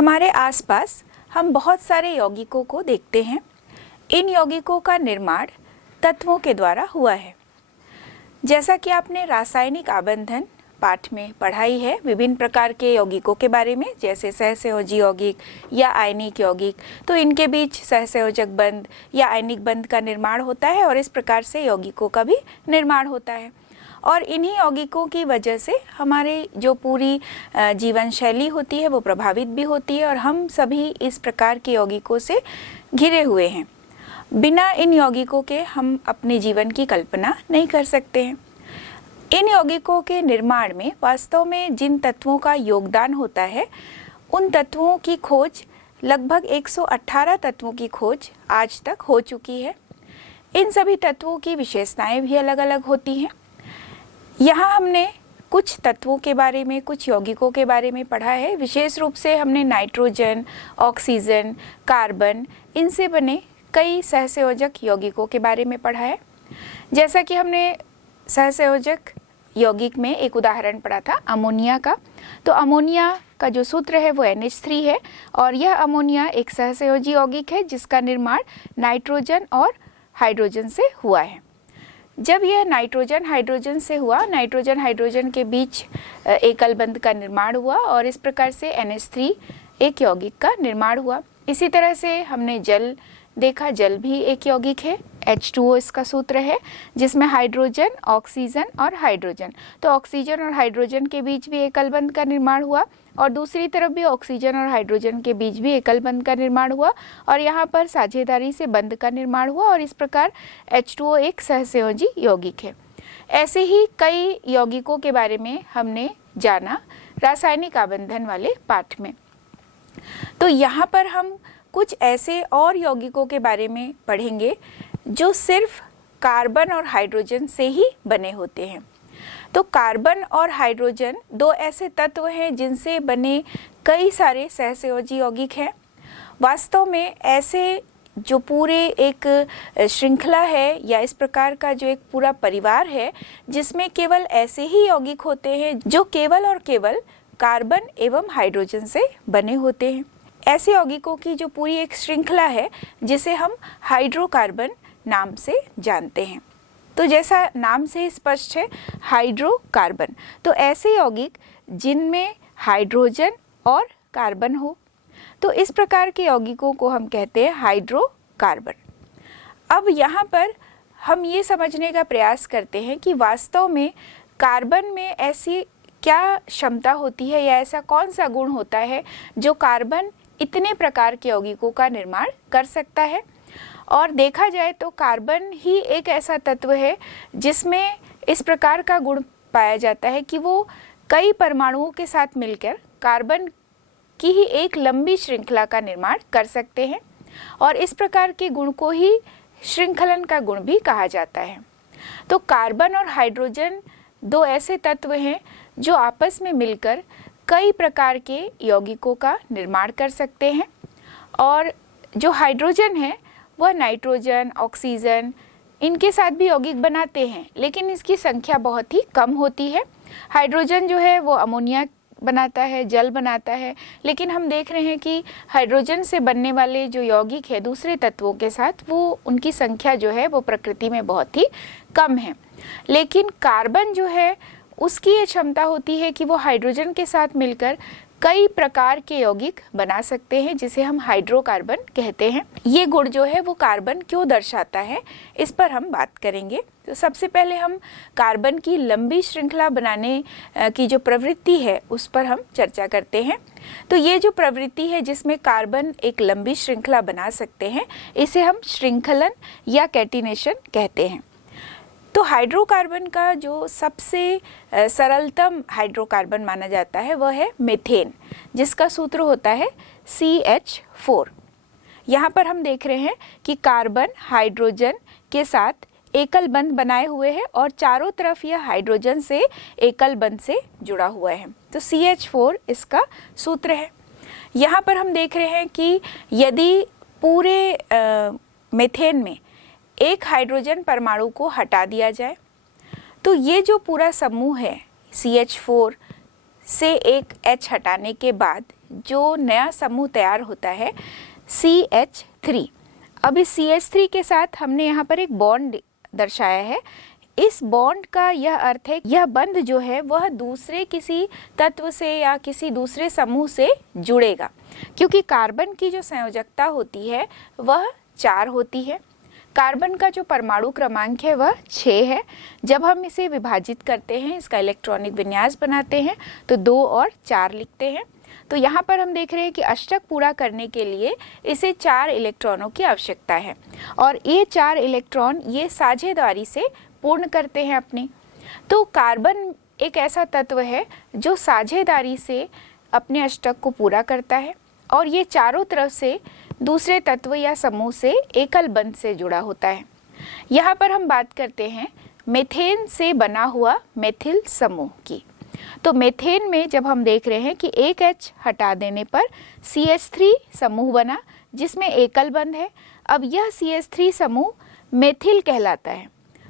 हमारे आसपास हम बहुत सारे यौगिकों को देखते हैं। इन यौगिकों का निर्माण तत्वों के द्वारा हुआ है। जैसा कि आपने रासायनिक आबंधन पाठ में पढ़ाई है विभिन्न प्रकार के यौगिकों के बारे में, जैसे सहसंयोजी यौगिक या आयनिक यौगिक, तो इनके बीच सहसंयोजक बंध या आयनिक बंध का निर्माण होता है और इस प्रकार से यौगिकों का भी निर्माण होता है। और इन्हीं यौगिकों की वजह से हमारे जो पूरी जीवन शैली होती है वो प्रभावित भी होती है और हम सभी इस प्रकार के यौगिकों से घिरे हुए हैं। बिना इन यौगिकों के हम अपने जीवन की कल्पना नहीं कर सकते हैं। इन यौगिकों के निर्माण में वास्तव में जिन तत्वों का योगदान होता है उन तत्वों की खोज लगभग 118 तत्वों की खोज आज तक हो चुकी है। इन सभी तत्वों की विशेषताएं भी अलग अलग होती हैं। यहाँ हमने कुछ तत्वों के बारे में, कुछ यौगिकों के बारे में पढ़ा है। विशेष रूप से हमने नाइट्रोजन, ऑक्सीजन, कार्बन, इनसे बने कई सहसंयोजक यौगिकों के बारे में पढ़ा है। जैसा कि हमने सहसंयोजक यौगिक में एक उदाहरण पढ़ा था अमोनिया का, तो अमोनिया का जो सूत्र है वो NH3 है और यह अमोनिया एक सहसंयोजी यौगिक है जिसका निर्माण नाइट्रोजन और हाइड्रोजन से हुआ है। जब यह नाइट्रोजन हाइड्रोजन से हुआ, नाइट्रोजन हाइड्रोजन के बीच एकल बंध का निर्माण हुआ और इस प्रकार से NH3 एक यौगिक का निर्माण हुआ। इसी तरह से हमने जल देखा, जल भी एक यौगिक है, H2O इसका सूत्र है जिसमें हाइड्रोजन, ऑक्सीजन और हाइड्रोजन, तो ऑक्सीजन और हाइड्रोजन के बीच भी एकल बंध का निर्माण हुआ और दूसरी तरफ भी ऑक्सीजन और हाइड्रोजन के बीच भी एकल बंध का निर्माण हुआ और यहाँ पर साझेदारी से बंध का निर्माण हुआ और इस प्रकार H2O एक सहसंयोजी यौगिक है। ऐसे ही कई यौगिकों के बारे में हमने जाना रासायनिक आबंधन वाले पाठ में। तो यहाँ पर हम कुछ ऐसे और यौगिकों के बारे में पढ़ेंगे जो सिर्फ कार्बन और हाइड्रोजन से ही बने होते हैं। तो कार्बन और हाइड्रोजन दो ऐसे तत्व हैं जिनसे बने कई सारे सहसंयोजी यौगिक हैं। वास्तव में ऐसे जो पूरे एक श्रृंखला है या इस प्रकार का जो एक पूरा परिवार है जिसमें केवल ऐसे ही यौगिक होते हैं जो केवल और केवल कार्बन एवं हाइड्रोजन से बने होते हैं। ऐसे यौगिकों की जो पूरी एक श्रृंखला है जिसे हम हाइड्रोकार्बन नाम से जानते हैं। तो जैसा नाम से स्पष्ट है हाइड्रोकार्बन, तो ऐसे यौगिक जिनमें हाइड्रोजन और कार्बन हो, तो इस प्रकार के यौगिकों को हम कहते हैं हाइड्रोकार्बन। अब यहाँ पर हम ये समझने का प्रयास करते हैं कि वास्तव में कार्बन में ऐसी क्या क्षमता होती है या ऐसा कौन सा गुण होता है जो कार्बन इतने प्रकार के यौगिकों का निर्माण कर सकता है। और देखा जाए तो कार्बन ही एक ऐसा तत्व है जिसमें इस प्रकार का गुण पाया जाता है कि वो कई परमाणुओं के साथ मिलकर कार्बन की ही एक लंबी श्रृंखला का निर्माण कर सकते हैं और इस प्रकार के गुण को ही श्रृंखलन का गुण भी कहा जाता है। तो कार्बन और हाइड्रोजन दो ऐसे तत्व हैं जो आपस में मिलकर कई प्रकार के यौगिकों का निर्माण कर सकते हैं और जो हाइड्रोजन है वह नाइट्रोजन, ऑक्सीजन, इनके साथ भी यौगिक बनाते हैं लेकिन इसकी संख्या बहुत ही कम होती है। हाइड्रोजन जो है वो अमोनिया बनाता है, जल बनाता है, लेकिन हम देख रहे हैं कि हाइड्रोजन से बनने वाले जो यौगिक है दूसरे तत्वों के साथ वो उनकी संख्या जो है वो प्रकृति में बहुत ही कम है। लेकिन कार्बन जो है उसकी ये क्षमता होती है कि वो हाइड्रोजन के साथ मिलकर कई प्रकार के यौगिक बना सकते हैं जिसे हम हाइड्रोकार्बन कहते हैं। ये गुण जो है वो कार्बन क्यों दर्शाता है इस पर हम बात करेंगे। तो सबसे पहले हम कार्बन की लंबी श्रृंखला बनाने की जो प्रवृत्ति है उस पर हम चर्चा करते हैं। तो ये जो प्रवृत्ति है जिसमें कार्बन एक लंबी श्रृंखला बना सकते हैं इसे हम श्रृंखलन या कैटिनेशन कहते हैं। तो हाइड्रोकार्बन का जो सबसे सरलतम हाइड्रोकार्बन माना जाता है वह है मीथेन, जिसका सूत्र होता है CH4। यहाँ पर हम देख रहे हैं कि कार्बन हाइड्रोजन के साथ एकल बंध बनाए हुए है और चारों तरफ यह हाइड्रोजन से एकल बंध से जुड़ा हुआ है, तो CH4 इसका सूत्र है। यहाँ पर हम देख रहे हैं कि यदि पूरे मीथेन में एक हाइड्रोजन परमाणु को हटा दिया जाए तो ये जो पूरा समूह है CH4 से एक H हटाने के बाद जो नया समूह तैयार होता है CH3। अब इस CH3 के साथ हमने यहाँ पर एक बॉन्ड दर्शाया है। इस बॉन्ड का यह अर्थ है यह बंध जो है वह दूसरे किसी तत्व से या किसी दूसरे समूह से जुड़ेगा, क्योंकि कार्बन की जो संयोजकता होती है वह 4 होती है। कार्बन का जो परमाणु क्रमांक है वह 6 है। जब हम इसे विभाजित करते हैं, इसका इलेक्ट्रॉनिक विन्यास बनाते हैं तो 2 और 4 लिखते हैं। तो यहाँ पर हम देख रहे हैं कि अष्टक पूरा करने के लिए इसे 4 इलेक्ट्रॉनों की आवश्यकता है और ये 4 इलेक्ट्रॉन ये साझेदारी से पूर्ण करते हैं अपनी। तो कार्बन एक ऐसा तत्व है जो साझेदारी से अपने अष्टक को पूरा करता है और ये चारों तरफ से दूसरे तत्व या समूह से एकल बंध से जुड़ा होता है। यहाँ पर हम बात करते हैं मेथेन से बना हुआ मेथिल समूह की। तो मेथेन में जब हम देख रहे हैं कि एक H हटा देने पर CH3 समूह बना जिसमें एकल बंध है। अब यह CH3 समूह मेथिल कहलाता है।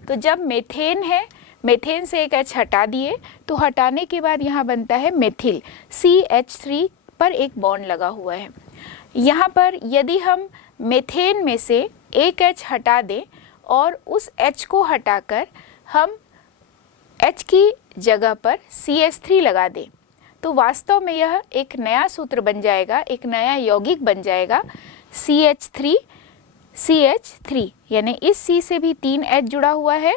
तो जब मेथेन है, मेथेन से एक H हटा दिए तो हटाने के बाद यहाँ बनता है मेथिल, CH3 पर एक बॉन्ड लगा हुआ है। यहाँ पर यदि हम मेथेन में से एक H हटा दें और उस H को हटाकर हम H की जगह पर CH3 लगा दें तो वास्तव में यह एक नया सूत्र बन जाएगा, एक नया यौगिक बन जाएगा CH3, यानी इस C से भी 3 H जुड़ा हुआ है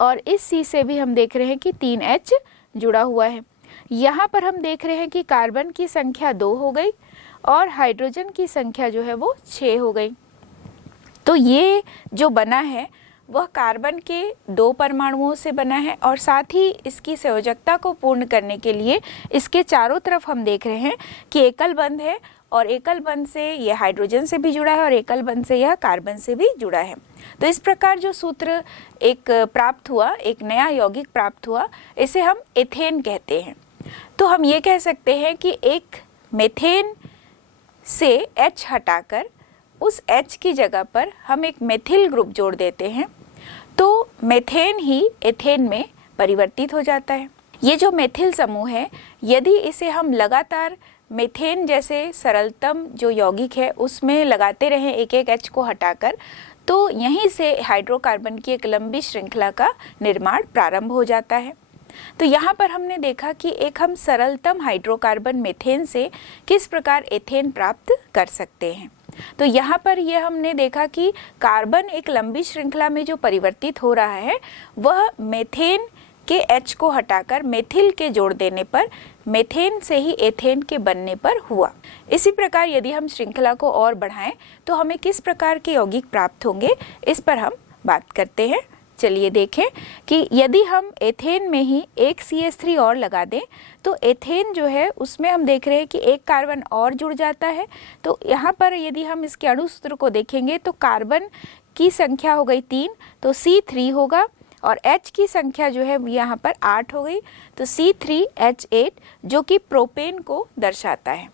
और इस C से भी हम देख रहे हैं कि 3 H जुड़ा हुआ है। यहाँ पर हम देख रहे हैं कि कार्बन की संख्या 2 हो गई और हाइड्रोजन की संख्या जो है वो 6 हो गई। तो ये जो बना है वह कार्बन के 2 परमाणुओं से बना है और साथ ही इसकी संयोजकता को पूर्ण करने के लिए इसके चारों तरफ हम देख रहे हैं कि एकल बंध है और एकल बंध से यह हाइड्रोजन से भी जुड़ा है और एकल बंध से यह कार्बन से भी जुड़ा है। तो इस प्रकार जो सूत्र एक प्राप्त हुआ, एक नया यौगिक प्राप्त हुआ, इसे हम एथेन कहते हैं। तो हम ये कह सकते हैं कि एक मेथेन से H हटाकर उस H की जगह पर हम एक मेथिल ग्रुप जोड़ देते हैं तो मेथेन ही एथेन में परिवर्तित हो जाता है। ये जो मेथिल समूह है, यदि इसे हम लगातार मेथेन जैसे सरलतम जो यौगिक है उसमें लगाते रहें एक एक H को हटाकर, तो यहीं से हाइड्रोकार्बन की एक लंबी श्रृंखला का निर्माण प्रारंभ हो जाता है। तो यहाँ पर हमने देखा कि एक हम सरलतम हाइड्रोकार्बन मेथेन से किस प्रकार एथेन प्राप्त कर सकते हैं। तो यहाँ पर यह हमने देखा कि कार्बन एक लंबी श्रृंखला में जो परिवर्तित हो रहा है वह मेथेन के H को हटाकर मेथिल के जोड़ देने पर मेथेन से ही एथेन के बनने पर हुआ। इसी प्रकार यदि हम श्रृंखला को और बढ़ाएं तो हमें किस प्रकार के यौगिक प्राप्त होंगे, इस पर हम बात करते हैं। चलिए देखें कि यदि हम एथेन में ही एक CH3 और लगा दें तो एथेन जो है उसमें हम देख रहे हैं कि एक कार्बन और जुड़ जाता है। तो यहाँ पर यदि हम इसके अणुसूत्र को देखेंगे तो कार्बन की संख्या हो गई 3 तो C3 होगा और H की संख्या जो है यहाँ पर 8 हो गई तो C3H8 जो कि प्रोपेन को दर्शाता है।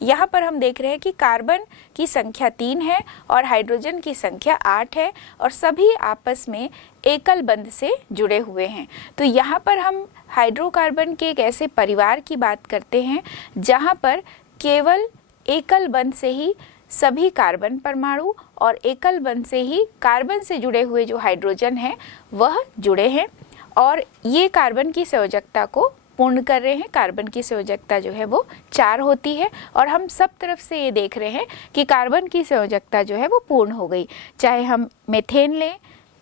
यहाँ पर हम देख रहे हैं कि कार्बन की संख्या 3 है और हाइड्रोजन की संख्या 8 है और सभी आपस में एकल बंध से जुड़े हुए हैं। तो यहाँ पर हम हाइड्रोकार्बन के एक ऐसे परिवार की बात करते हैं जहाँ पर केवल एकल बंध से ही सभी कार्बन परमाणु और एकल बंध से ही कार्बन से जुड़े हुए जो हाइड्रोजन हैं वह जुड़े हैं और ये कार्बन की संयोजकता को पूर्ण कर रहे हैं। कार्बन की संयोजकता जो है वो 4 होती है और हम सब तरफ से ये देख रहे हैं कि कार्बन की संयोजकता जो है वो पूर्ण हो गई। चाहे हम मेथेन लें,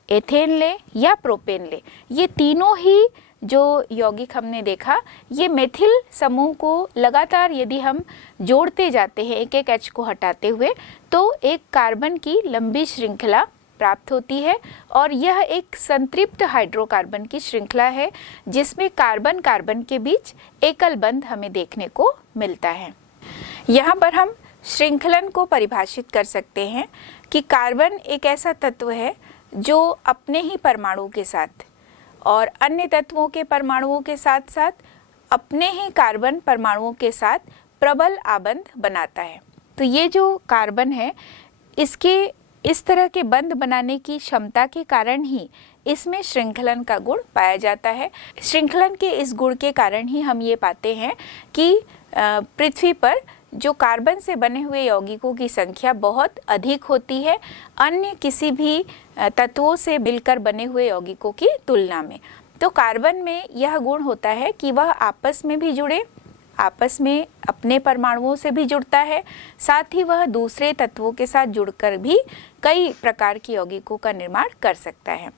एथेन लें या प्रोपेन लें, ये तीनों ही जो यौगिक हमने देखा ये मेथिल समूह को लगातार यदि हम जोड़ते जाते हैं एक एक H को हटाते हुए तो एक कार्बन की लंबी श्रृंखला प्राप्त होती है और यह एक संतृप्त हाइड्रोकार्बन की श्रृंखला है जिसमें कार्बन कार्बन के बीच एकल बंध हमें देखने को मिलता है। यहाँ पर हम श्रृंखलन को परिभाषित कर सकते हैं कि कार्बन एक ऐसा तत्व है जो अपने ही परमाणु के साथ और अन्य तत्वों के परमाणुओं के साथ साथ अपने ही कार्बन परमाणुओं के साथ प्रबल आबंध बनाता है। तो ये जो कार्बन है इसके इस तरह के बंध बनाने की क्षमता के कारण ही इसमें श्रृंखलन का गुण पाया जाता है। श्रृंखलन के इस गुण के कारण ही हम ये पाते हैं कि पृथ्वी पर जो कार्बन से बने हुए यौगिकों की संख्या बहुत अधिक होती है अन्य किसी भी तत्वों से मिलकर बने हुए यौगिकों की तुलना में। तो कार्बन में यह गुण होता है कि वह आपस में भी जुड़े, आपस में अपने परमाणुओं से भी जुड़ता है, साथ ही वह दूसरे तत्वों के साथ जुड़कर भी कई प्रकार के यौगिकों का निर्माण कर सकता है।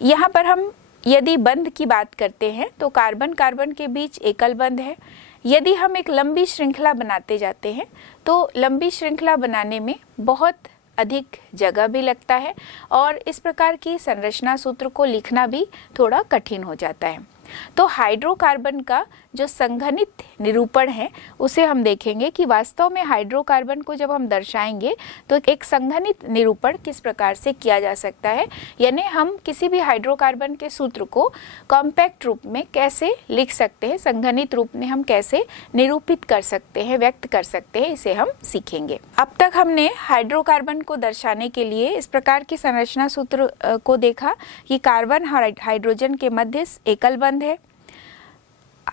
यहाँ पर हम यदि बंध की बात करते हैं तो कार्बन कार्बन के बीच एकल बंध है। यदि हम एक लंबी श्रृंखला बनाते जाते हैं तो लंबी श्रृंखला बनाने में बहुत अधिक जगह भी लगता है और इस प्रकार की संरचना सूत्र को लिखना भी थोड़ा कठिन हो जाता है। तो हाइड्रोकार्बन का जो संघनित निरूपण है उसे हम देखेंगे कि वास्तव में हाइड्रोकार्बन को जब हम दर्शाएंगे तो एक संघनित निरूपण किस प्रकार से किया जा सकता है, यानी हम किसी भी हाइड्रोकार्बन के सूत्र को कॉम्पैक्ट रूप में कैसे लिख सकते हैं, संघनित रूप में हम कैसे निरूपित कर सकते हैं, व्यक्त कर सकते हैं, इसे हम सीखेंगे। अब तक हमने हाइड्रोकार्बन को दर्शाने के लिए इस प्रकार के संरचना सूत्र को देखा कि कार्बन हाइड्रोजन के मध्य एकल बंध है,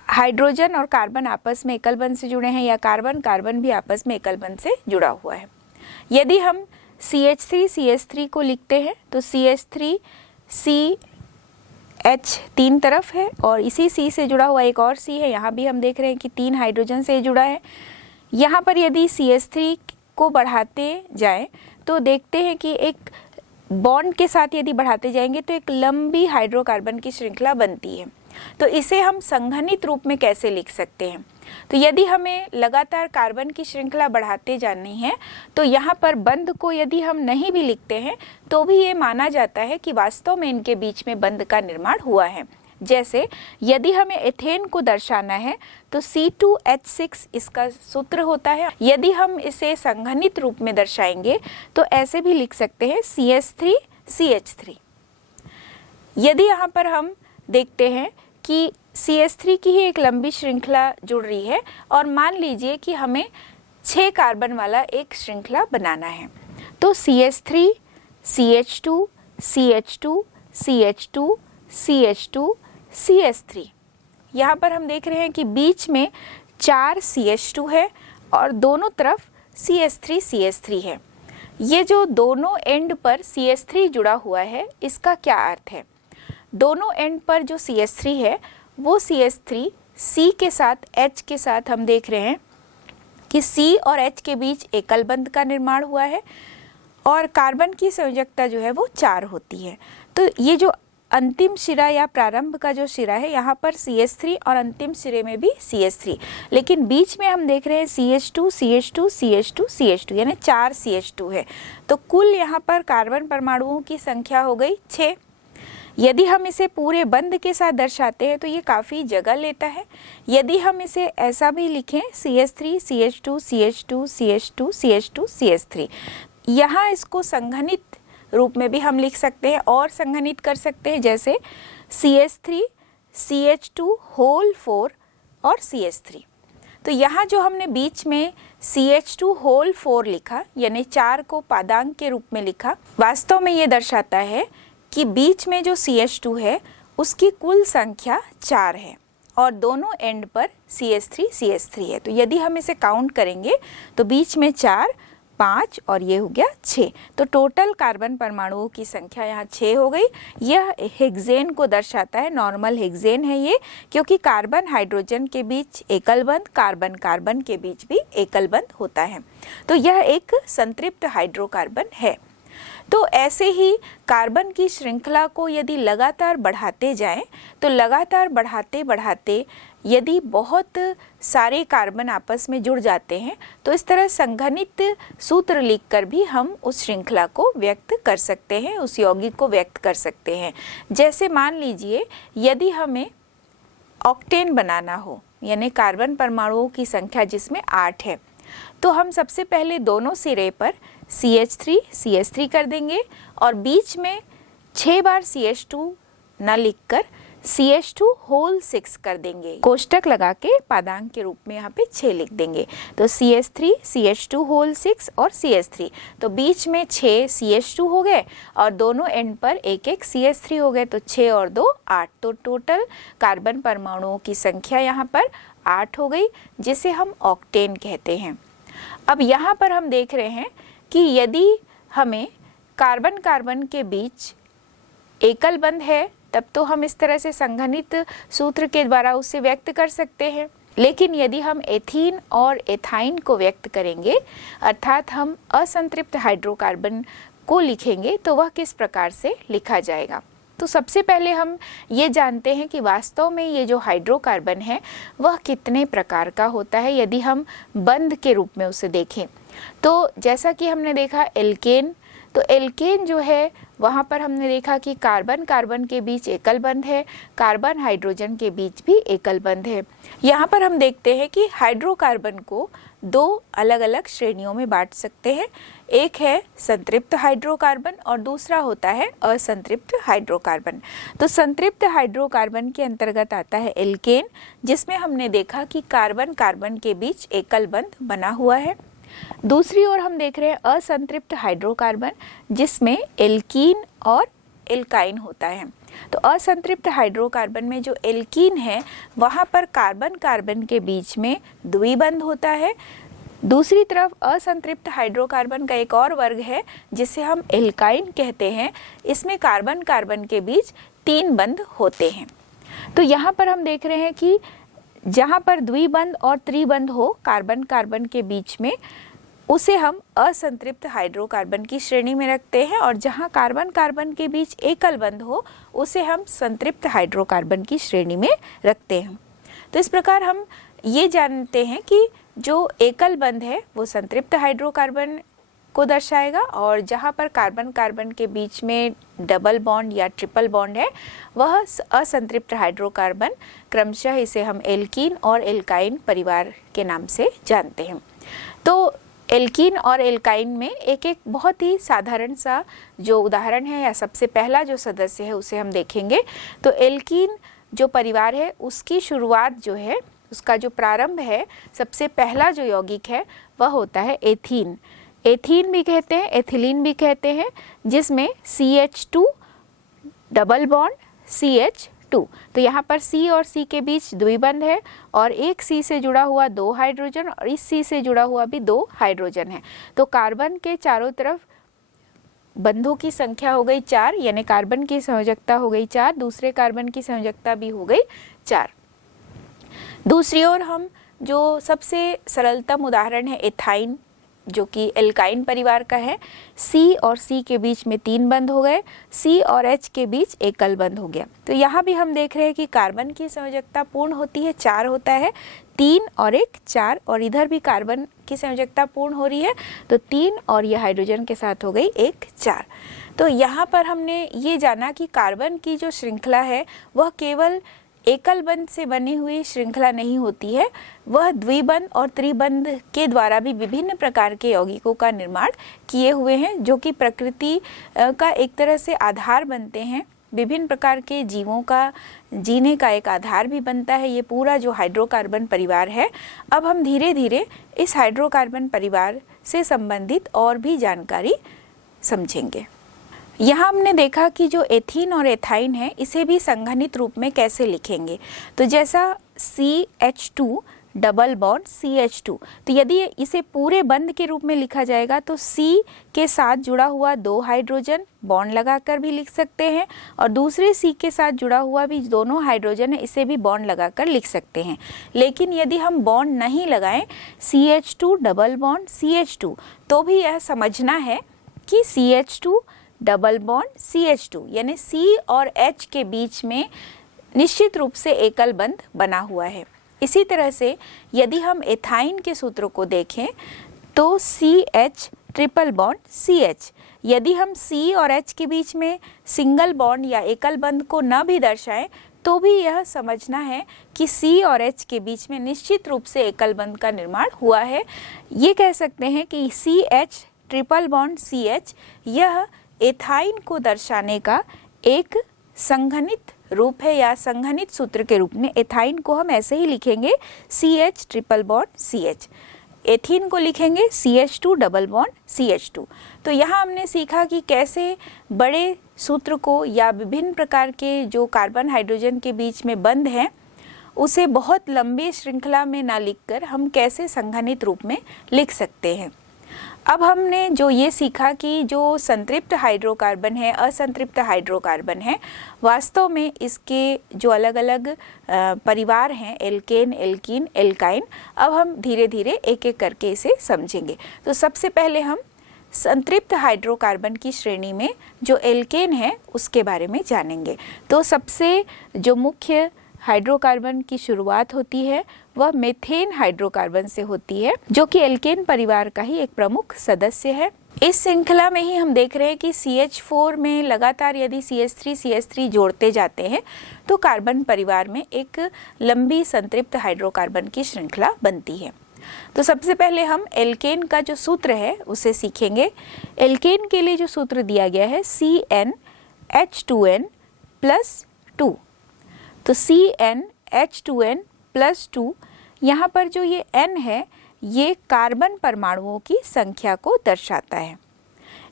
हाइड्रोजन और कार्बन आपस में एकल बंध से जुड़े हैं या कार्बन कार्बन भी आपस में एकल बंध से जुड़ा हुआ है। यदि हम CH3 को लिखते हैं तो CH3 CH तीन तरफ है और इसी C से जुड़ा हुआ एक और C है, यहाँ भी हम देख रहे हैं कि 3 हाइड्रोजन से जुड़ा है। यहाँ पर यदि CH3 को बढ़ाते जाएं तो देखते हैं कि एक बॉन्ड के साथ यदि बढ़ाते जाएंगे तो एक लंबी हाइड्रोकार्बन की श्रृंखला बनती है। तो इसे हम संघनित रूप में कैसे लिख सकते हैं? तो यदि हमें लगातार कार्बन की श्रृंखला बढ़ाते जानी है तो यहाँ पर बंध को यदि हम नहीं भी लिखते हैं तो भी ये माना जाता है कि वास्तव में इनके बीच में बंध का निर्माण हुआ है। जैसे यदि हमें एथेन को दर्शाना है तो C2H6 इसका सूत्र होता है। यदि हम इसे संघनित रूप में दर्शाएंगे तो ऐसे भी लिख सकते हैं CH3CH3। यदि यहाँ पर हम देखते हैं कि CH3 की ही एक लंबी श्रृंखला जुड़ रही है और मान लीजिए कि हमें 6 कार्बन वाला एक श्रृंखला बनाना है तो CH3 CH2 CH2 CH2 CH2 CH3। यहाँ पर हम देख रहे हैं कि बीच में 4 CH2 है और दोनों तरफ CH3 है। ये जो दोनों एंड पर CH3 जुड़ा हुआ है इसका क्या अर्थ है? दोनों एंड पर जो CH3 है वो CH3 C के साथ H के साथ हम देख रहे हैं कि C और H के बीच एकल बंध का निर्माण हुआ है और कार्बन की संयोजकता जो है वो 4 होती है। तो ये जो अंतिम शिरा या प्रारंभ का जो शिरा है यहाँ पर CH3 और अंतिम सिरे में भी CH3, लेकिन बीच में हम देख रहे हैं CH2 CH2 CH2 CH2 यानी 4 CH2 है। तो कुल यहाँ पर कार्बन परमाणुओं की संख्या हो गई 6। यदि हम इसे पूरे बंध के साथ दर्शाते हैं तो ये काफ़ी जगह लेता है। यदि हम इसे ऐसा भी लिखें CH3 CH2 CH2 CH2 CH2 CH3, यहाँ इसको संघनित रूप में भी हम लिख सकते हैं और संघनित कर सकते हैं, जैसे CH3 CH2 होल 4 और CH3। तो यहाँ जो हमने बीच में CH2 होल 4 लिखा यानी 4 को पादांक के रूप में लिखा, वास्तव में ये दर्शाता है कि बीच में जो CH2 है उसकी कुल संख्या 4 है और दोनों एंड पर CH3 है। तो यदि हम इसे काउंट करेंगे तो बीच में 4 5 और ये हो गया 6। तो टोटल कार्बन परमाणुओं की संख्या यहाँ 6 हो गई। यह हेक्सेन को दर्शाता है, नॉर्मल हेक्सेन है ये, क्योंकि कार्बन हाइड्रोजन के बीच एकल बंध, कार्बन कार्बन के बीच भी एकल बंध होता है। तो यह एक संतृप्त हाइड्रोकार्बन है। तो ऐसे ही कार्बन की श्रृंखला को यदि लगातार बढ़ाते जाएं तो लगातार बढ़ाते बढ़ाते यदि बहुत सारे कार्बन आपस में जुड़ जाते हैं तो इस तरह संघनित सूत्र लिखकर भी हम उस श्रृंखला को व्यक्त कर सकते हैं, उस यौगिक को व्यक्त कर सकते हैं। जैसे मान लीजिए यदि हमें ऑक्टेन बनाना हो यानी कार्बन परमाणुओं की जिसमें 8 है तो हम सबसे पहले दोनों सिरे पर CH3 कर देंगे और बीच में 6 बार CH2 न लिखकर CH2 होल 6 कर देंगे, कोष्टक लगा के पादांक के रूप में यहाँ पे 6 लिख देंगे। तो CH3 CH2 होल 6 और CH3, तो बीच में 6 CH2 हो गए और दोनों एंड पर एक एक CH3 हो गए, तो 6 और 2 8। तो टोटल कार्बन परमाणुओं की संख्या यहाँ पर 8 हो गई, जिसे हम ऑक्टेन कहते हैं। अब यहाँ पर हम देख रहे हैं कि यदि हमें कार्बन कार्बन के बीच एकल बंध है तब तो हम इस तरह से संघनित सूत्र के द्वारा उसे व्यक्त कर सकते हैं, लेकिन यदि हम एथीन और एथाइन को व्यक्त करेंगे, अर्थात हम असंतृप्त हाइड्रोकार्बन को लिखेंगे, तो वह किस प्रकार से लिखा जाएगा। तो सबसे पहले हम ये जानते हैं कि वास्तव में ये जो हाइड्रोकार्बन है वह कितने प्रकार का होता है यदि हम बंध के रूप में उसे देखें। तो जैसा कि हमने देखा एल्केन, तो एल्केन जो है वहाँ पर हमने देखा कि कार्बन कार्बन के बीच एकल बंध है, कार्बन हाइड्रोजन के बीच भी एकल बंध है। यहाँ पर हम देखते हैं कि हाइड्रोकार्बन को दो अलग अलग श्रेणियों में बांट सकते हैं। एक है संतृप्त हाइड्रोकार्बन और दूसरा होता है असंतृप्त हाइड्रोकार्बन। तो संतृप्त हाइड्रोकार्बन के अंतर्गत आता है एल्केन, जिसमें हमने देखा कि कार्बन कार्बन के बीच एकल बंध बना हुआ है। दूसरी ओर हम देख रहे हैं असंतृप्त हाइड्रोकार्बन, जिसमें एल्कीन और एल्काइन होता है। तो असंतृप्त हाइड्रोकार्बन में जो एल्कीन है वहाँ पर कार्बन कार्बन के बीच में द्विबंध होता है। दूसरी तरफ असंतृप्त हाइड्रोकार्बन का एक और वर्ग है जिसे हम एल्काइन कहते हैं, इसमें कार्बन कार्बन के बीच 3 बंध होते हैं। तो यहाँ पर हम देख रहे हैं कि जहाँ पर द्विबंध और त्रिबंध हो कार्बन कार्बन के बीच में, उसे हम असंतृप्त हाइड्रोकार्बन की श्रेणी में रखते हैं, और जहाँ कार्बन कार्बन के बीच एकल बंध हो उसे हम संतृप्त हाइड्रोकार्बन की श्रेणी में रखते हैं। तो इस प्रकार हम ये जानते हैं कि जो एकल बंध है वो संतृप्त हाइड्रोकार्बन को दर्शाएगा, और जहाँ पर कार्बन कार्बन के बीच में डबल बॉन्ड या ट्रिपल बॉन्ड है वह असंतृप्त हाइड्रोकार्बन, क्रमशः इसे हम एल्कीन और एल्काइन परिवार के नाम से जानते हैं। तो एल्कीन और एल्काइन में एक एक बहुत ही साधारण सा जो उदाहरण है या सबसे पहला जो सदस्य है उसे हम देखेंगे। तो एल्कीन जो परिवार है उसकी शुरुआत जो है, उसका जो प्रारंभ है, सबसे पहला जो यौगिक है वह होता है एथीन। एथीन भी कहते हैं, एथिलीन भी कहते हैं, जिसमें CH2 डबल बॉन्ड CH2। तो यहाँ पर C और C के बीच द्विबंध है और एक C से जुड़ा हुआ 2 हाइड्रोजन और इस C से जुड़ा हुआ भी 2 हाइड्रोजन है। तो कार्बन के चारों तरफ बंधों की संख्या हो गई 4, यानी कार्बन की संयोजकता हो गई 4, दूसरे कार्बन की संयोजकता भी हो गई 4। दूसरी ओर हम जो सबसे सरलतम उदाहरण है एथाइन, जो कि एल्काइन परिवार का है, C और C के बीच में 3 बंध हो गए, C और H के बीच एकल बंध हो गया। तो यहाँ भी हम देख रहे हैं कि कार्बन की संयोजकता पूर्ण होती है, 4 होता है, 3 और 1 4, और इधर भी कार्बन की संयोजकता पूर्ण हो रही है, तो 3 और ये हाइड्रोजन के साथ हो गई 1 4। तो यहाँ पर हमने ये जाना कि कार्बन की जो श्रृंखला है वह केवल एकल बंध से बनी हुई श्रृंखला नहीं होती है, वह द्विबंध और त्रिबंध के द्वारा भी विभिन्न प्रकार के यौगिकों का निर्माण किए हुए हैं, जो कि प्रकृति का एक तरह से आधार बनते हैं, विभिन्न प्रकार के जीवों का जीने का एक आधार भी बनता है ये पूरा जो हाइड्रोकार्बन परिवार है। अब हम धीरे धीरे इस हाइड्रोकार्बन परिवार से संबंधित और भी जानकारी समझेंगे। यहाँ हमने देखा कि जो एथीन और एथाइन है इसे भी संघनित रूप में कैसे लिखेंगे। तो जैसा CH2 डबल बॉन्ड CH2, तो यदि इसे पूरे बंध के रूप में लिखा जाएगा तो C के साथ जुड़ा हुआ 2 हाइड्रोजन बॉन्ड लगाकर भी लिख सकते हैं, और दूसरे C के साथ जुड़ा हुआ भी दोनों हाइड्रोजन है इसे भी बॉन्ड लगाकर लिख सकते हैं। लेकिन यदि हम बॉन्ड नहीं लगाएं CH2 डबल बॉन्ड CH2, तो भी यह समझना है कि CH2 डबल बॉन्ड CH2 यानी C और H के बीच में निश्चित रूप से एकल बंध बना हुआ है। इसी तरह से यदि हम एथाइन के सूत्रों को देखें तो CH ट्रिपल बॉन्ड CH, यदि हम C और H के बीच में सिंगल बॉन्ड या एकल बंध को न भी दर्शाएं तो भी यह समझना है कि C और H के बीच में निश्चित रूप से एकल बंध का निर्माण हुआ है। ये कह सकते हैं कि CH ट्रिपल बॉन्ड CH यह एथाइन को दर्शाने का एक संघनित रूप है या संघनित सूत्र के रूप में एथाइन को हम ऐसे ही लिखेंगे CH triple bond CH, ethene को लिखेंगे CH2 डबल बॉन्ड CH2। तो यहाँ हमने सीखा कि कैसे बड़े सूत्र को या विभिन्न प्रकार के जो कार्बन हाइड्रोजन के बीच में बंध हैं उसे बहुत लंबी श्रृंखला में ना लिखकर हम कैसे संघनित रूप में लिख सकते हैं। अब हमने जो ये सीखा कि जो संतृप्त हाइड्रोकार्बन है, असंतृप्त हाइड्रोकार्बन है, वास्तव में इसके जो अलग अलग परिवार हैं एल्केन, एल्कीन, एल्काइन, अब हम धीरे धीरे एक एक करके इसे समझेंगे। तो सबसे पहले हम संतृप्त हाइड्रोकार्बन की श्रेणी में जो एल्केन है उसके बारे में जानेंगे। तो सबसे जो मुख्य हाइड्रोकार्बन की शुरुआत होती है वह मेथेन हाइड्रोकार्बन से होती है, जो कि एल्केन परिवार का ही एक प्रमुख सदस्य है। इस श्रृंखला में ही हम देख रहे हैं कि CH4 में लगातार यदि CH3 जोड़ते जाते हैं तो कार्बन परिवार में एक लंबी संतृप्त हाइड्रोकार्बन की श्रृंखला बनती है। तो सबसे पहले हम एल्केन का जो सूत्र है उसे सीखेंगे। एल्केन के लिए जो सूत्र दिया गया है CnH2n+2। तो CnH2n+2, यहाँ पर जो ये N है ये कार्बन परमाणुओं की संख्या को दर्शाता है।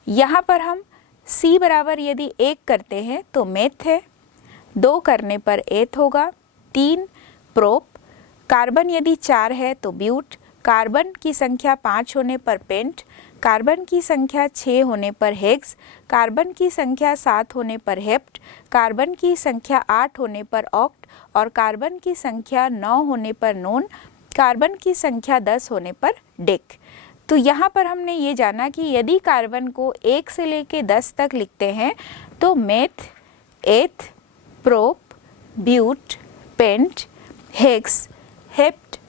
यहाँ पर हम C बराबर यदि 1 करते हैं तो मेथ है, 2 करने पर एथ होगा, 3 प्रोप, कार्बन यदि 4 है तो ब्यूट, कार्बन की संख्या 5 होने पर पेंट, कार्बन की संख्या 6 होने पर हेक्स, कार्बन की संख्या 7 होने पर हेप्ट, कार्बन की संख्या 8 होने पर ऑक्ट और कार्बन की संख्या 9 होने पर नोन, कार्बन की संख्या 10 होने पर डेक। तो यहाँ पर हमने ये जाना कि यदि कार्बन को 1 से लेके 10 तक लिखते हैं तो meth, eth, prop, but, pent, hex, hept,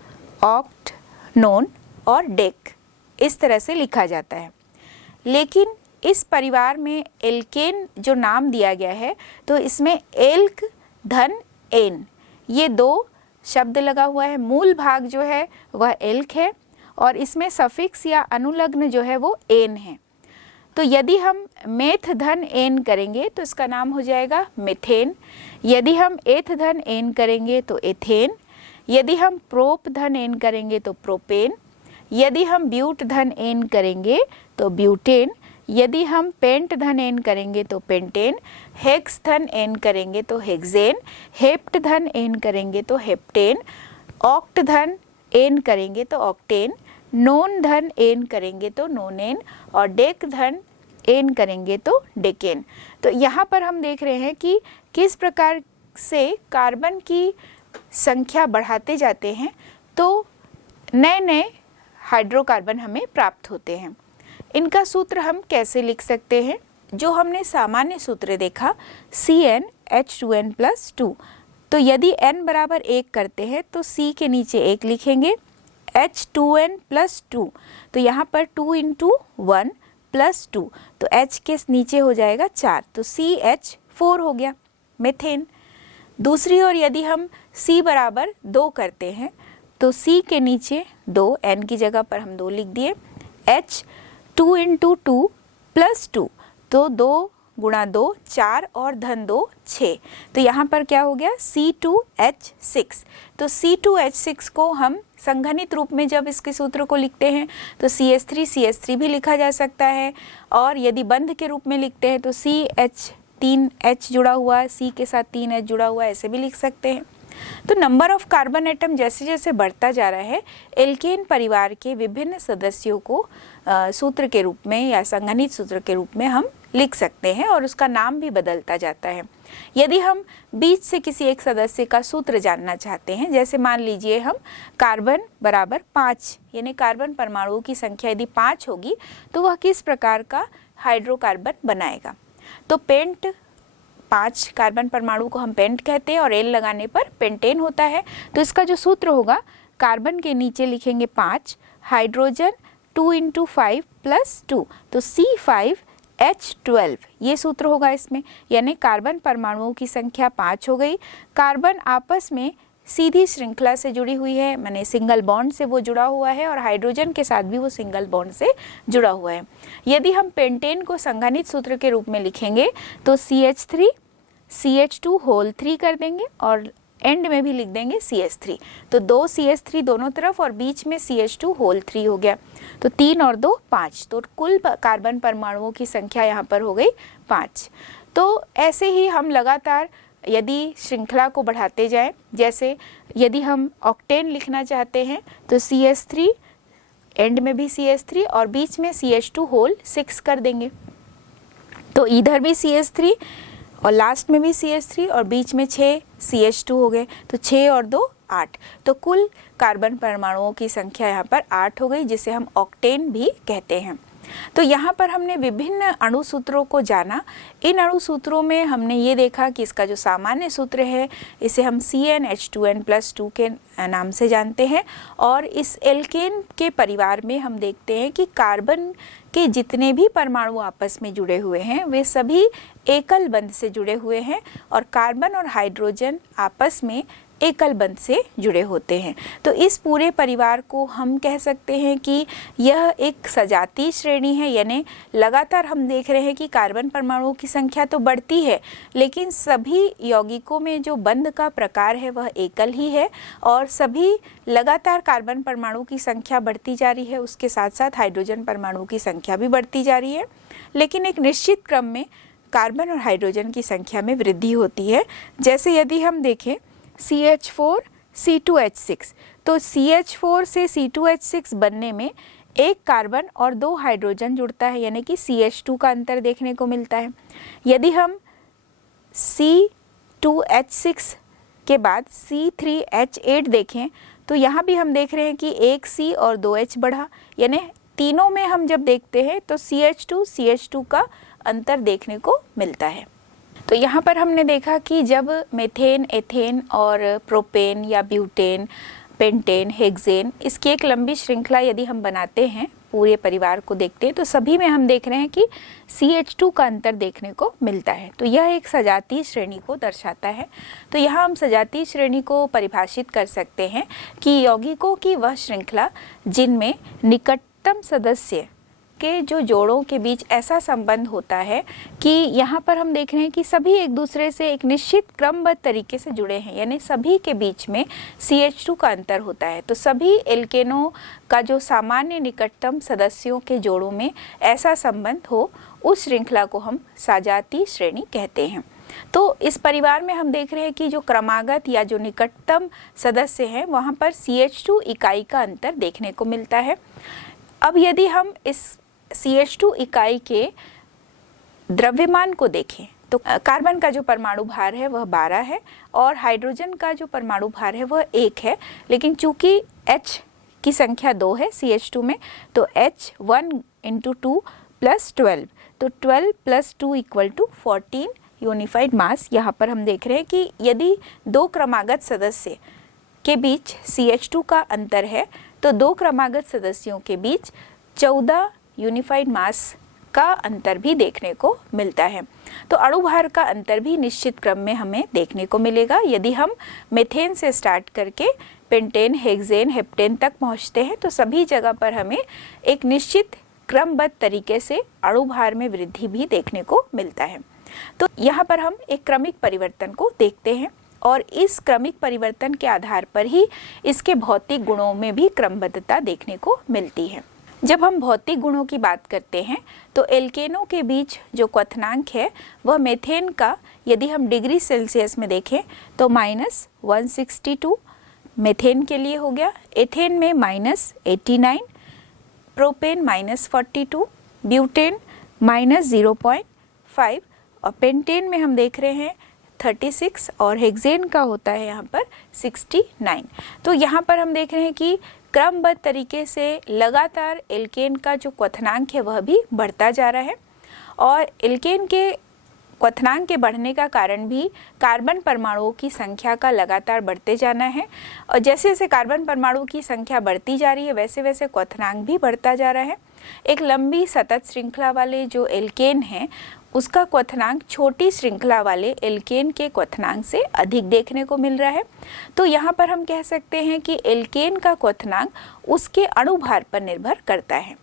oct, non और डेक इस तरह से लिखा जाता है। लेकिन इस परिवार में एल्केन जो नाम दिया गया है तो इसमें एल्क धन एन ये 2 शब्द लगा हुआ है। मूल भाग जो है वह एल्क है और इसमें सफिक्स या अनुलग्न जो है वो एन है। तो यदि हम मेथ धन एन करेंगे तो इसका नाम हो जाएगा मिथेन, यदि हम एथ धन एन करेंगे तो एथेन, यदि हम प्रोप धन एन करेंगे तो प्रोपेन, यदि हम ब्यूट धन एन करेंगे तो ब्यूटेन, यदि हम पेंट धन एन करेंगे तो पेंटेन, हेक्स धन एन करेंगे तो हेक्सेन, हेप्ट धन एन करेंगे तो हेप्टेन, ऑक्ट धन एन करेंगे तो ऑक्टेन, नोन धन एन करेंगे तो नोनेन और डेक धन एन करेंगे तो डेकेन। तो यहाँ पर हम देख रहे हैं कि किस प्रकार से कार्बन की संख्या बढ़ाते जाते हैं तो नए नए हाइड्रोकार्बन हमें प्राप्त होते हैं। इनका सूत्र हम कैसे लिख सकते हैं? जो हमने सामान्य सूत्र देखा CnH2n+2, तो यदि n बराबर 1 करते हैं तो C के नीचे 1 लिखेंगे, H2n+2 तो यहाँ पर 2 × 1 + 2 तो H के नीचे हो जाएगा 4 तो CH4 हो गया मेथेन। दूसरी ओर यदि हम C बराबर 2 करते हैं तो C के नीचे 2, N की जगह पर हम 2 लिख दिए, H 2 × 2 + 2 तो 2 × 2 4 और धन 2 6 तो यहाँ पर क्या हो गया C2H6। तो C2H6 को हम संघनित रूप में जब इसके सूत्र को लिखते हैं तो CH3 भी लिखा जा सकता है और यदि बंध के रूप में लिखते हैं तो CH 3H जुड़ा हुआ है, C के साथ 3H जुड़ा हुआ है, ऐसे भी लिख सकते हैं। तो नंबर ऑफ कार्बन एटम जैसे जैसे बढ़ता जा रहा है एल्केन परिवार के विभिन्न सदस्यों को सूत्र के रूप में या संघनित सूत्र के रूप में हम लिख सकते हैं और उसका नाम भी बदलता जाता है। यदि हम बीच से किसी एक सदस्य का सूत्र जानना चाहते हैं, जैसे मान लीजिए हम कार्बन बराबर 5 यानी कार्बन परमाणुओं की संख्या यदि 5 होगी तो वह किस प्रकार का हाइड्रोकार्बन बनाएगा, तो पेंट 5 कार्बन परमाणु को हम पेंट कहते हैं और एल लगाने पर पेंटेन होता है। तो इसका जो सूत्र होगा कार्बन के नीचे लिखेंगे 5, हाइड्रोजन 2 × 5 + 2 तो C5H12 ये सूत्र होगा इसमें, यानी कार्बन परमाणुओं की संख्या 5 हो गई। कार्बन आपस में सीधी श्रृंखला से जुड़ी हुई है, माने सिंगल बॉन्ड से वो जुड़ा हुआ है और हाइड्रोजन के साथ भी वो सिंगल बॉन्ड से जुड़ा हुआ है। यदि हम पेंटेन को संघनित सूत्र के रूप में लिखेंगे तो CH3 CH2 होल 3 कर देंगे और एंड में भी लिख देंगे CH3। तो 2 CH3 दोनों तरफ और बीच में CH2 होल 3 हो गया। तो 3 और 2 5, तो कुल कार्बन परमाणुओं की संख्या यहाँ पर हो गई 5। तो ऐसे ही हम लगातार यदि श्रृंखला को बढ़ाते जाएं, जैसे यदि हम ऑक्टेन लिखना चाहते हैं तो CH3 एंड में भी CH3 और बीच में CH2 होल 6 कर देंगे। तो इधर भी CH3 और लास्ट में भी CH3 और बीच में 6 CH2 हो गए। तो 6 और 2 8, तो कुल कार्बन परमाणुओं की संख्या यहाँ पर 8 हो गई, जिसे हम ऑक्टेन भी कहते हैं। तो यहाँ पर हमने विभिन्न अणु सूत्रों को जाना। इन अणु सूत्रों में हमने ये देखा कि इसका जो सामान्य सूत्र है इसे हम CnH2n+2 के नाम से जानते हैं। और इस एल्केन के परिवार में हम देखते हैं कि कार्बन के जितने भी परमाणु आपस में जुड़े हुए हैं वे सभी एकल बंध से जुड़े हुए हैं और कार्बन और हाइड्रोजन आपस में एकल बंध से जुड़े होते हैं। तो इस पूरे परिवार को हम कह सकते हैं कि यह एक सजातीय श्रेणी है, यानी लगातार हम देख रहे हैं कि कार्बन परमाणुओं की संख्या तो बढ़ती है लेकिन सभी यौगिकों में जो बंध का प्रकार है वह एकल ही है और सभी लगातार कार्बन परमाणु की संख्या बढ़ती जा रही है, उसके साथ साथ हाइड्रोजन परमाणु की संख्या भी बढ़ती जा रही है, लेकिन एक निश्चित क्रम में कार्बन और हाइड्रोजन की संख्या में वृद्धि होती है। जैसे यदि हम देखें CH4 C2H6, तो CH4 से C2H6 बनने में एक कार्बन और 2 हाइड्रोजन जुड़ता है, यानी कि CH2 का अंतर देखने को मिलता है। यदि हम C2H6 के बाद C3H8 देखें तो यहाँ भी हम देख रहे हैं कि एक C और 2 H बढ़ा, यानी तीनों में हम जब देखते हैं तो CH2 का अंतर देखने को मिलता है। तो यहाँ पर हमने देखा कि जब मेथेन, एथेन और प्रोपेन या ब्यूटेन, पेंटेन, हेक्सेन, इसकी एक लंबी श्रृंखला यदि हम बनाते हैं, पूरे परिवार को देखते हैं, तो सभी में हम देख रहे हैं कि CH2 का अंतर देखने को मिलता है। तो यह एक सजातीय श्रेणी को दर्शाता है। तो यहाँ हम सजातीय श्रेणी को परिभाषित कर सकते हैं कि यौगिकों की वह श्रृंखला जिनमें निकटतम सदस्य के जो जोड़ों के बीच ऐसा संबंध होता है कि यहाँ पर हम देख रहे हैं कि सभी एक दूसरे से एक निश्चित क्रमबद्ध तरीके से जुड़े हैं, यानी सभी के बीच में CH2 का अंतर होता है। तो सभी एल्केनों का जो सामान्य निकटतम सदस्यों के जोड़ों में ऐसा संबंध हो, उस श्रृंखला को हम सजातीय श्रेणी कहते हैं। तो इस परिवार में हम देख रहे हैं कि जो क्रमागत या जो निकटतम सदस्य हैं वहाँ पर CH2 इकाई का अंतर देखने को मिलता है। अब यदि हम इस CH2 इकाई के द्रव्यमान को देखें तो कार्बन का जो परमाणु भार है वह 12 है और हाइड्रोजन का जो परमाणु भार है वह 1 है, लेकिन चूंकि H की संख्या 2 है CH2 में, तो H 1 × 2 + 12, तो 12 + 2 = 14 यूनिफाइड मास। यहाँ पर हम देख रहे हैं कि यदि दो क्रमागत सदस्य के बीच CH2 का अंतर है तो दो क्रमागत सदस्यों के बीच 14 यूनिफाइड मास का अंतर भी देखने को मिलता है। तो अणु भार का अंतर भी निश्चित क्रम में हमें देखने को मिलेगा। यदि हम मेथेन से स्टार्ट करके पेंटेन, हेक्सेन, हेप्टेन तक पहुंचते हैं तो सभी जगह पर हमें एक निश्चित क्रमबद्ध तरीके से अणु भार में वृद्धि भी देखने को मिलता है। तो यहाँ पर हम एक क्रमिक परिवर्तन को देखते हैं और इस क्रमिक परिवर्तन के आधार पर ही इसके भौतिक गुणों में भी क्रमबद्धता देखने को मिलती है। जब हम भौतिक गुणों की बात करते हैं तो एल्केनों के बीच जो क्वथनांक है वह मेथेन का यदि हम डिग्री सेल्सियस में देखें तो -162 मेथेन के लिए हो गया, एथेन में -89, प्रोपेन -42, ब्यूटेन -0.5 और पेंटेन में हम देख रहे हैं 36 और हेक्सेन का होता है यहाँ पर 69। तो यहाँ पर हम देख रहे हैं कि क्रमबद्ध तरीके से लगातार एल्केन का जो क्वथनांक है वह भी बढ़ता जा रहा है और एल्केन के क्वथनांक के बढ़ने का कारण भी कार्बन परमाणुओं की संख्या का लगातार बढ़ते जाना है और जैसे जैसे कार्बन परमाणु की संख्या बढ़ती जा रही है वैसे वैसे क्वथनांक भी बढ़ता जा रहा है। एक लंबी सतत श्रृंखला वाले जो एल्केन हैं उसका क्वथनांक छोटी श्रृंखला वाले एल्केन के क्वथनांक से अधिक देखने को मिल रहा है। तो यहाँ पर हम कह सकते हैं कि एल्केन का क्वथनांक उसके अणु भार पर निर्भर करता है।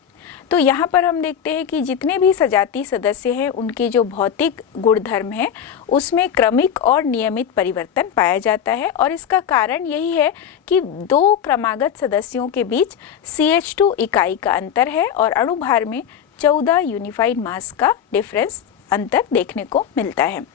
तो यहाँ पर हम देखते हैं कि जितने भी सजातीय सदस्य हैं उनके जो भौतिक गुणधर्म हैं उसमें क्रमिक और नियमित परिवर्तन पाया जाता है, और इसका कारण यही है कि दो क्रमागत सदस्यों के बीच CH2 इकाई का अंतर है और अणुभार में 14 यूनिफाइड मास का डिफरेंस अंतर देखने को मिलता है।